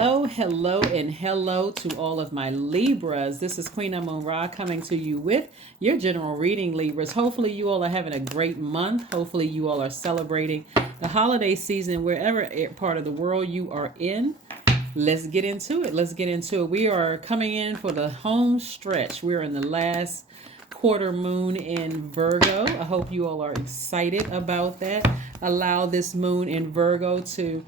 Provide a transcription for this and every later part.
Hello, and hello to all of my Libras. This is Queen Amun Ra coming to you with your general reading, Libras. Hopefully, you all are having a great month. Hopefully, you all are celebrating the holiday season wherever part of the world you are in. Let's get into it. We are coming in for the home stretch. We're in the last quarter moon in Virgo. I hope you all are excited about that. Allow this moon in Virgo to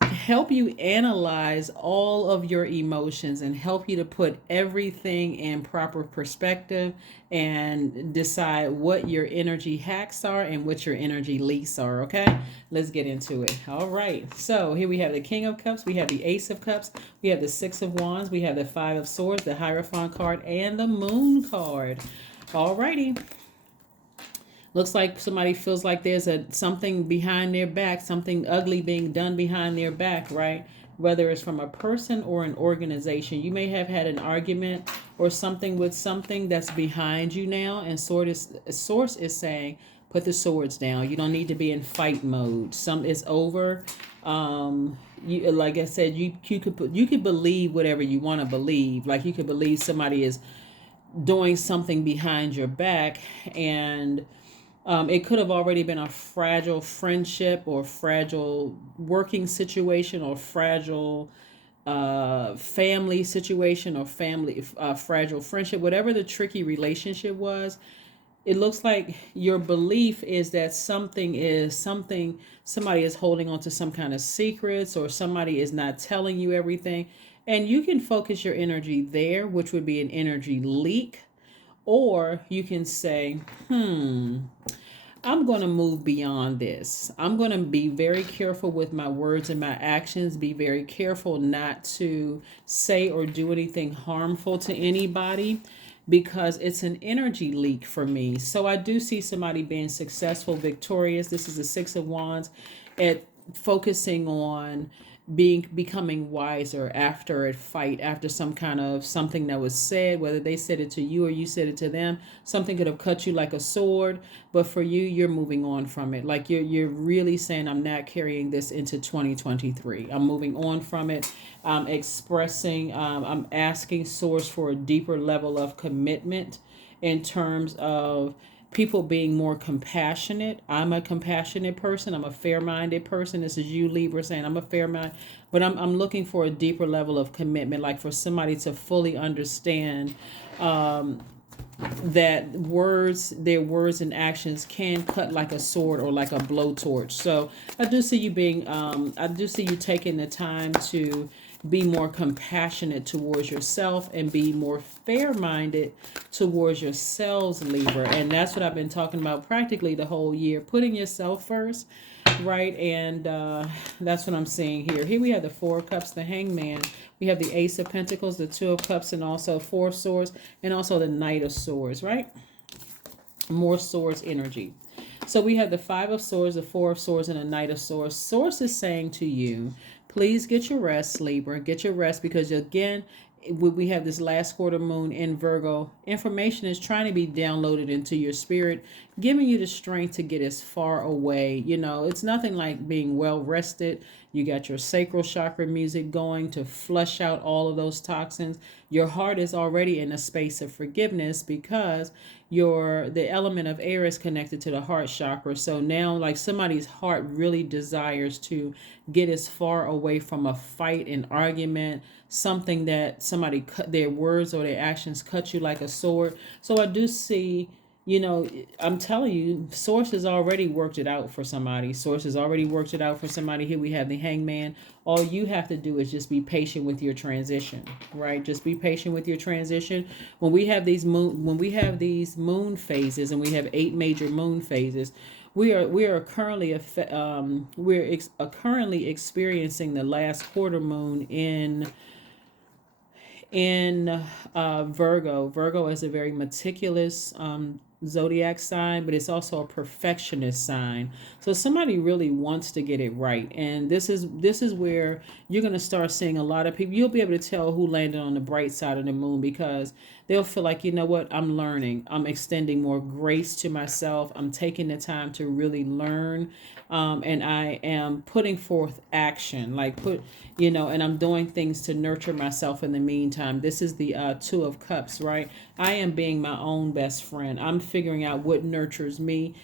help you analyze all of your emotions and help you to put everything in proper perspective and decide what your energy hacks are and what your energy leaks are. Okay, let's get into it. All right, so here we have the King of Cups, we have the Ace of Cups, we have the Six of Wands, we have the Five of Swords, the Hierophant card, and the Moon card. All righty. Looks like somebody feels like there's something behind their back, something ugly being done behind their back, right? Whether it's from a person or an organization. You may have had an argument or something with something that's behind you now, and source is saying, put the swords down. You don't need to be in fight mode. It's over. You, like I said, you could believe whatever you want to believe. Like you could believe somebody is doing something behind your back, and it could have already been a fragile friendship or fragile working situation or fragile family situation or fragile friendship, whatever the tricky relationship was. It looks like your belief is that somebody is holding on to some kind of secrets, or somebody is not telling you everything. And you can focus your energy there, which would be an energy leak. Or you can say, I'm going to move beyond this. I'm going to be very careful with my words and my actions, be very careful not to say or do anything harmful to anybody, because it's an energy leak for me. So I do see somebody being successful, victorious. This is the Six of Wands, at focusing on becoming wiser after a fight, after some kind of something that was said, whether they said it to you or you said it to them. Something could have cut you like a sword, but for you, you're moving on from it. Like you're really saying, I'm not carrying this into 2023. I'm moving on from it. I'm I'm asking source for a deeper level of commitment in terms of people being more compassionate. I'm a compassionate person. I'm a fair-minded person. This is you, Libra, saying I'm a fair-minded, but I'm looking for a deeper level of commitment, like for somebody to fully understand that their words and actions can cut like a sword or like a blowtorch. So I do see you taking the time to be more compassionate towards yourself and be more fair-minded towards yourselves, Libra. And that's what I've been talking about practically the whole year, putting yourself first, right? And that's what I'm seeing here. Here we have the Four of Cups, the Hangman. We have the Ace of Pentacles, the Two of Cups, and also Four of Swords, and also the Knight of Swords, right? More swords energy. So we have the Five of Swords, the Four of Swords, and the Knight of Swords. Source is saying to you, please get your rest, Libra. Get your rest, because again, we have this last quarter moon in Virgo. Information is trying to be downloaded into your spirit, giving you the strength to get as far away. You know, it's nothing like being well rested. You got your sacral chakra music going to flush out all of those toxins. Your heart is already in a space of forgiveness, because the element of air is connected to the heart chakra. So now, like, somebody's heart really desires to get as far away from a fight, an argument, something that somebody cut, their words or their actions cut you like a sword. So I do see, I'm telling you, Source has already worked it out for somebody. Source has already worked it out for somebody. Here we have the Hangman. All you have to do is just be patient with your transition, right? Just be patient with your transition. When we have these moon phases, and we have 8 major moon phases, we are currently currently experiencing the last quarter moon in Virgo. Virgo is a very meticulous zodiac sign, but it's also a perfectionist sign. So somebody really wants to get it right, and this is where you're going to start seeing a lot of people. You'll be able to tell who landed on the bright side of the moon, because they'll feel like, you know what, I'm learning. I'm extending more grace to myself. I'm taking the time to really learn. And I am putting forth action, like and I'm doing things to nurture myself in the meantime. This is the Two of Cups, right? I am being my own best friend. I'm figuring out what nurtures me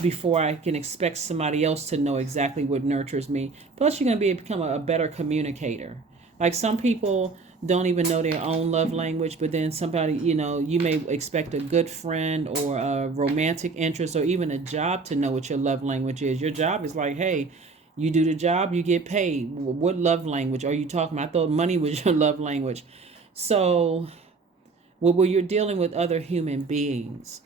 before I can expect somebody else to know exactly what nurtures me. Plus, you're going to become a better communicator. Like some people don't even know their own love language, but then somebody, you may expect a good friend or a romantic interest or even a job to know what your love language is. Your job is like, hey, you do the job, you get paid. What love language are you talking about? I thought money was your love language. So, when you're dealing with other human beings,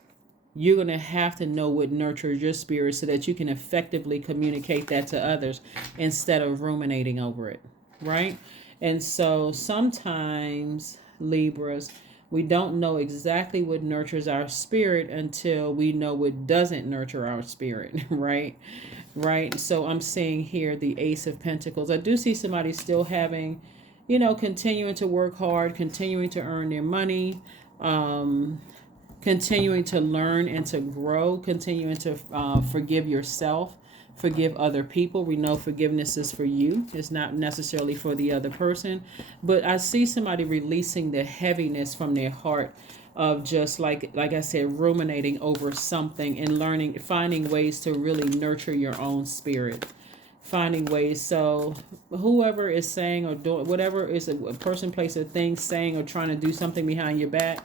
you're going to have to know what nurtures your spirit so that you can effectively communicate that to others instead of ruminating over it, right? And so sometimes, Libras, we don't know exactly what nurtures our spirit until we know what doesn't nurture our spirit, right? Right. So I'm seeing here the Ace of Pentacles. I do see somebody still having, continuing to work hard, continuing to earn their money, continuing to learn and to grow, continuing to forgive yourself, forgive other people. We know forgiveness is for you, it's not necessarily for the other person. But I see somebody releasing the heaviness from their heart of just like I said, ruminating over something and learning, finding ways to really nurture your own spirit, finding ways. So whoever is saying or doing whatever is a person, place, or thing saying or trying to do something behind your back,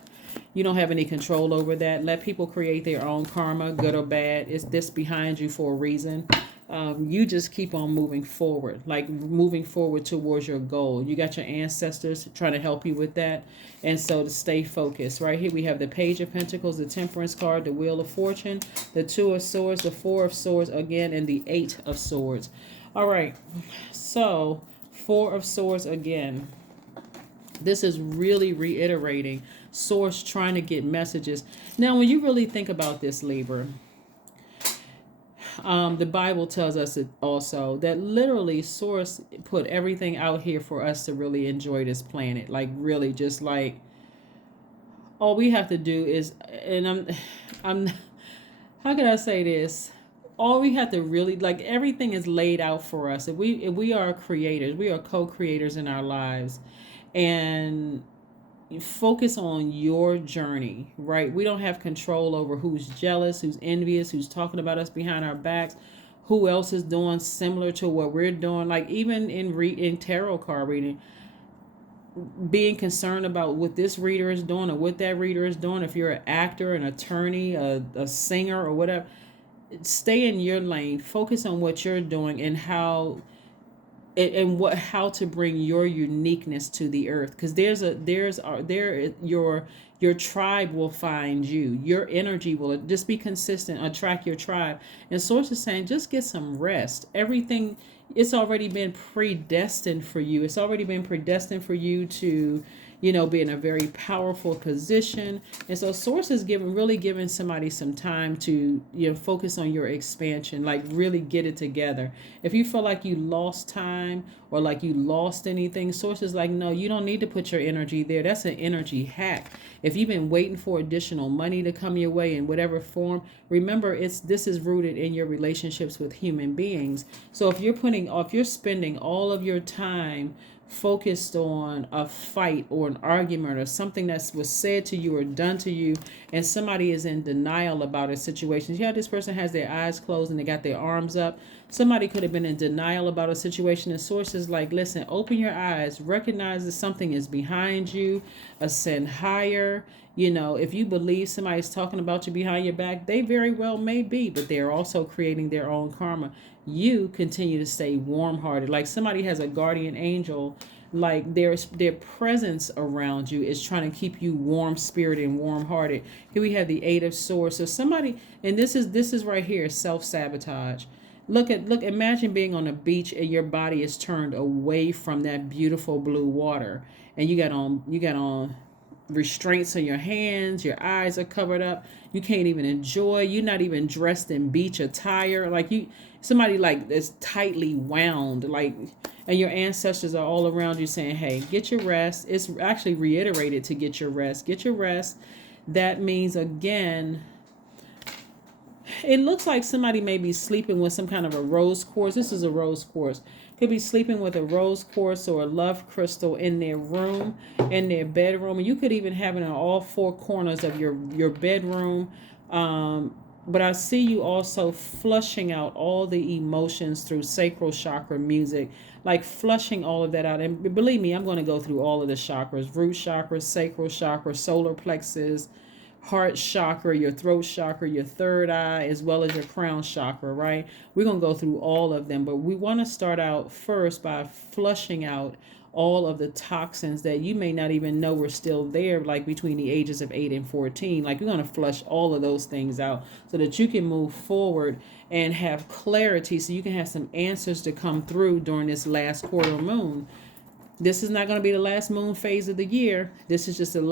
you don't have any control over that. Let people create their own karma, good or bad. It's this behind you for a reason. You just keep on moving forward, like moving forward towards your goal. You got your ancestors trying to help you with that. And so to stay focused. Right here we have the Page of Pentacles, the Temperance card, the Wheel of Fortune, the Two of Swords, the Four of Swords again, and the Eight of Swords. All right, so Four of Swords again. This is really reiterating Source trying to get messages. Now, when you really think about this, Libra, the Bible tells us it also that literally Source put everything out here for us to really enjoy this planet. Like really, just like all we have to do is, and I'm, how can I say this? All we have to really, like, everything is laid out for us. If we are creators, we are co-creators in our lives, and you focus on your journey, right? We don't have control over who's jealous, who's envious, who's talking about us behind our backs, who else is doing similar to what we're doing. Like even in tarot card reading, being concerned about what this reader is doing or what that reader is doing. If you're an actor, an attorney, a singer, or whatever, stay in your lane. Focus on what you're doing and how to bring your uniqueness to the earth, because your tribe will find you. Your energy will just be consistent, attract your tribe. And Source is saying just get some rest. Everything, it's already been predestined for you. It's already been predestined for you to be in a very powerful position. And so Source is really giving somebody some time to, focus on your expansion, like really get it together. If you feel like you lost time or like you lost anything, Source is like, no, you don't need to put your energy there. That's an energy hack. If you've been waiting for additional money to come your way in whatever form, remember this is rooted in your relationships with human beings. So if you're spending all of your time focused on a fight or an argument or something that was said to you or done to you, and somebody is in denial about a situation. This person has their eyes closed and they got their arms up. Somebody could have been in denial about a situation, and Source is like, listen, open your eyes, recognize that something is behind you, ascend higher. If you believe somebody's talking about you behind your back, they very well may be, but they're also creating their own karma. You continue to stay warm-hearted. Like somebody has a guardian angel, like their presence around you is trying to keep you warm-spirited and warm-hearted. Here we have the Eight of Swords. So somebody, and this is right here, self-sabotage. Imagine being on a beach and your body is turned away from that beautiful blue water, and you got on restraints on your hands, your eyes are covered up, you can't even enjoy, you're not even dressed in beach attire, like somebody like is tightly wound, like And your ancestors are all around you saying, hey, get your rest. It's actually reiterated to get your rest. Get your rest. That means, again, it looks like somebody may be sleeping with some kind of a rose quartz. This is a rose quartz. Could be sleeping with a rose quartz or a love crystal in their room, in their bedroom. And you could even have it in all four corners of your bedroom. But I see you also flushing out all the emotions through sacral chakra music, like flushing all of that out. And believe me, I'm going to go through all of the chakras: root chakra, sacral chakra, solar plexus, heart chakra, your throat chakra, your third eye, as well as your crown chakra, right? We're going to go through all of them, but we want to start out first by flushing out all of the toxins that you may not even know were still there, like between the ages of 8 and 14. Like, we're going to flush all of those things out so that you can move forward and have clarity, so you can have some answers to come through during this last quarter moon. This is not going to be the last moon phase of the year. This is just the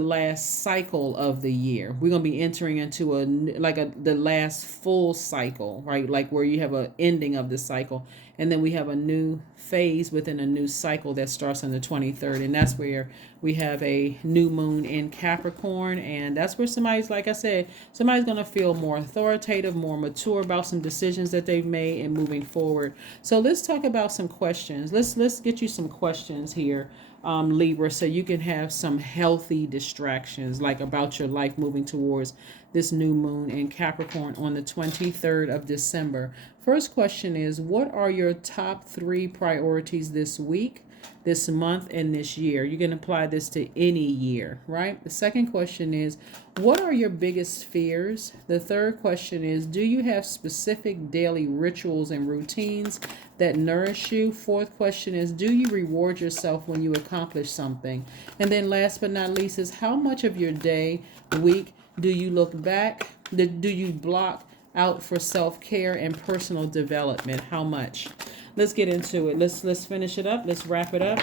last cycle of the year. We're going to be entering into the last full cycle, right? Like where you have an ending of the cycle. And then we have a new phase within a new cycle that starts on the 23rd. And that's where we have a new moon in Capricorn. And that's where somebody's, like I said, somebody's going to feel more authoritative, more mature about some decisions that they've made and moving forward. So let's talk about some questions. Let's get you some questions here, Libra, so you can have some healthy distractions, like about your life moving towards this new moon in Capricorn on the 23rd of December. First question is, what are your top 3 priorities this week, this month, and this year? You can apply this to any year, right? The second question is, what are your biggest fears? The third question is, do you have specific daily rituals and routines that nourish you? Fourth question is, do you reward yourself when you accomplish something? And then last but not least is, how much of your day, week, do you look back? Do you block out for self-care and personal development? How much? Let's get into it. Let's finish it up. Let's wrap it up.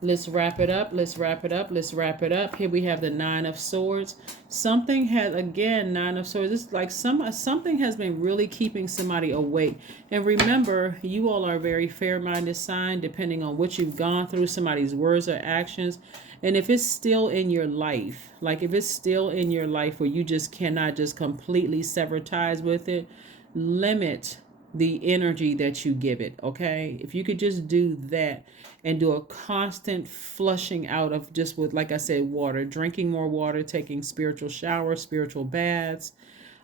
Let's wrap it up. Let's wrap it up. Let's wrap it up. Here we have the 9 of Swords. Something has, again, 9 of Swords. It's like something has been really keeping somebody awake. And remember, you all are a very fair-minded sign, depending on what you've gone through, somebody's words or actions. And if it's still in your life, like if it's still in your life where you just cannot just completely sever ties with it, limit the energy that you give it, okay? If you could just do that and do a constant flushing out of just with, like I said, water, drinking more water, taking spiritual showers, spiritual baths,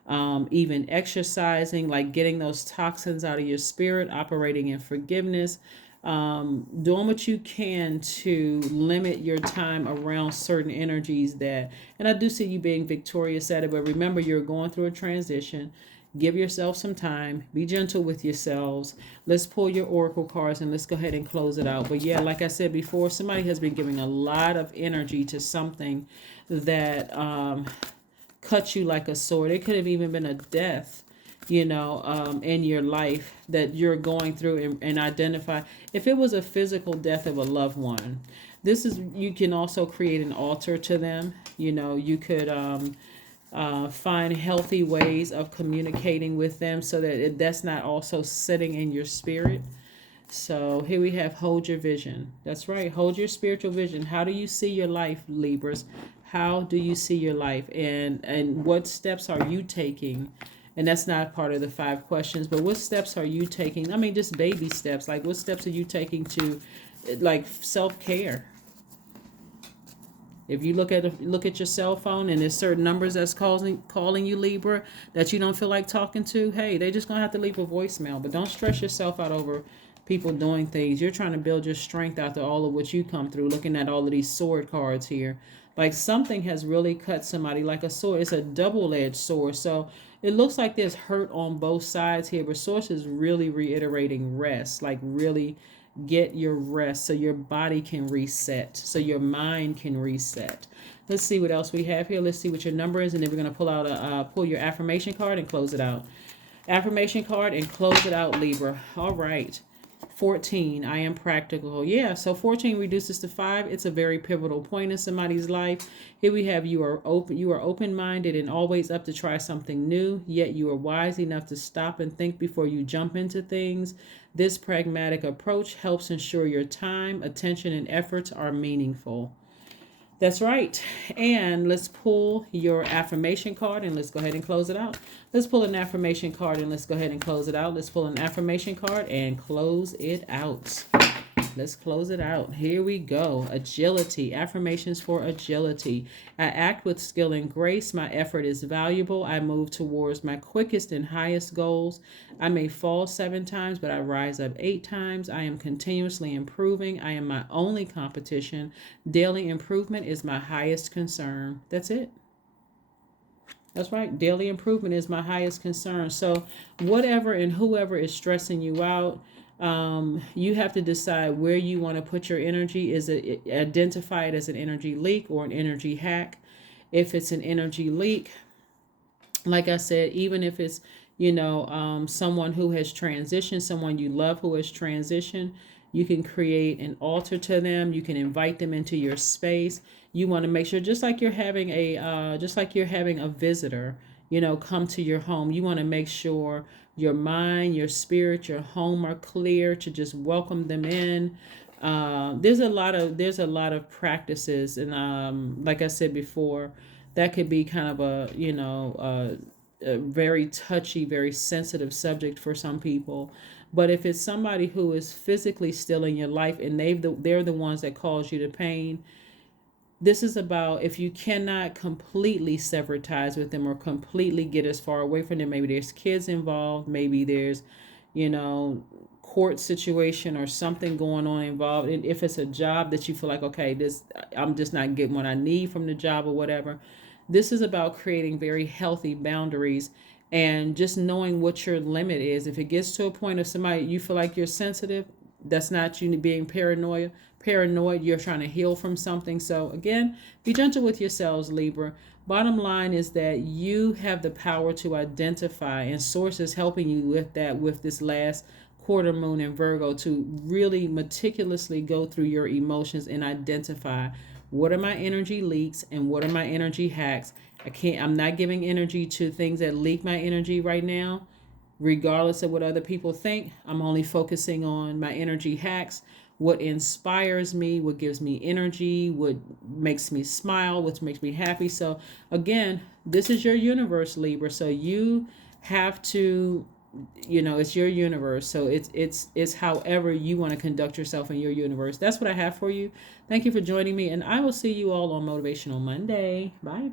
even exercising, like getting those toxins out of your spirit, operating in forgiveness, doing what you can to limit your time around certain energies that, and I do see you being victorious at it, but remember, you're going through a transition. Give yourself some time. Be gentle with yourselves. Let's pull your oracle cards and let's go ahead and close it out. But yeah, like I said before, somebody has been giving a lot of energy to something that cut you like a sword. It could have even been a death, in your life that you're going through, and identify. If it was a physical death of a loved one, you can also create an altar to them. You could find healthy ways of communicating with them so that that's not also sitting in your spirit. So here we have hold your vision. That's right. Hold your spiritual vision. How do you see your life, Libras? How do you see your life? And what steps are you taking? And that's not part of the 5 questions, but what steps are you taking? I mean, just baby steps. Like, what steps are you taking to, like, self-care? If you look at your cell phone and there's certain numbers that's calling you, Libra, that you don't feel like talking to, hey, they're just going to have to leave a voicemail. But don't stress yourself out over people doing things. You're trying to build your strength after all of what you come through, looking at all of these sword cards here. Like, something has really cut somebody like a sword. It's a double-edged sword. So it looks like there's hurt on both sides here. But Source is really reiterating rest, like really get your rest so your body can reset, so your mind can reset. Let's see what else we have here. Let's see what your number is, and then we're going to pull your affirmation card and close it out. Affirmation card and close it out, Libra. All right. 14, I am practical. Yeah, so 14 reduces to 5. It's a very pivotal point in somebody's life. Here we have you are open-minded and always up to try something new, yet you are wise enough to stop and think before you jump into things. This pragmatic approach helps ensure your time, attention, and efforts are meaningful. That's right. And let's pull your affirmation card and let's go ahead and close it out. Let's pull an affirmation card and let's go ahead and close it out. Let's pull an affirmation card and close it out. Let's close it out. Here we go. Agility. Affirmations for agility. I act with skill and grace. My effort is valuable. I move towards my quickest and highest goals. I may fall 7 times, but I rise up 8 times. I am continuously improving. I am my only competition. Daily improvement is my highest concern. That's it. That's right. Daily improvement is my highest concern. So whatever and whoever is stressing you out, you have to decide where you want to put your energy. Is it identify it as an energy leak or an energy hack? If it's an energy leak, like I said, even if it's, someone who has transitioned, someone you love who has transitioned, you can create an altar to them. You can invite them into your space. You want to make sure, just like you're having a visitor, come to your home. You want to make sure your mind, your spirit, your home are clear to just welcome them in. There's a lot of practices, and like I said before, that could be kind of a very touchy, very sensitive subject for some people. But if it's somebody who is physically still in your life and they're the ones that cause you the pain, this is about, if you cannot completely sever ties with them or completely get as far away from them, maybe there's kids involved, maybe there's, court situation or something going on involved. And if it's a job that you feel like, okay, I'm just not getting what I need from the job or whatever, this is about creating very healthy boundaries and just knowing what your limit is. If it gets to a point of somebody, you feel like you're sensitive, that's not you being paranoid, you're trying to heal from something. So again, be gentle with yourselves, Libra. Bottom line is that you have the power to identify, and Source is helping you with that, with this last quarter moon in Virgo, to really meticulously go through your emotions and identify what are my energy leaks and what are my energy hacks. I'm not giving energy to things that leak my energy right now, regardless of what other people think. I'm only focusing on my energy hacks, what inspires me, what gives me energy, what makes me smile, what makes me happy. So again, this is your universe, Libra. So you have to, it's your universe. So it's however you want to conduct yourself in your universe. That's what I have for you. Thank you for joining me, and I will see you all on Motivational Monday. Bye.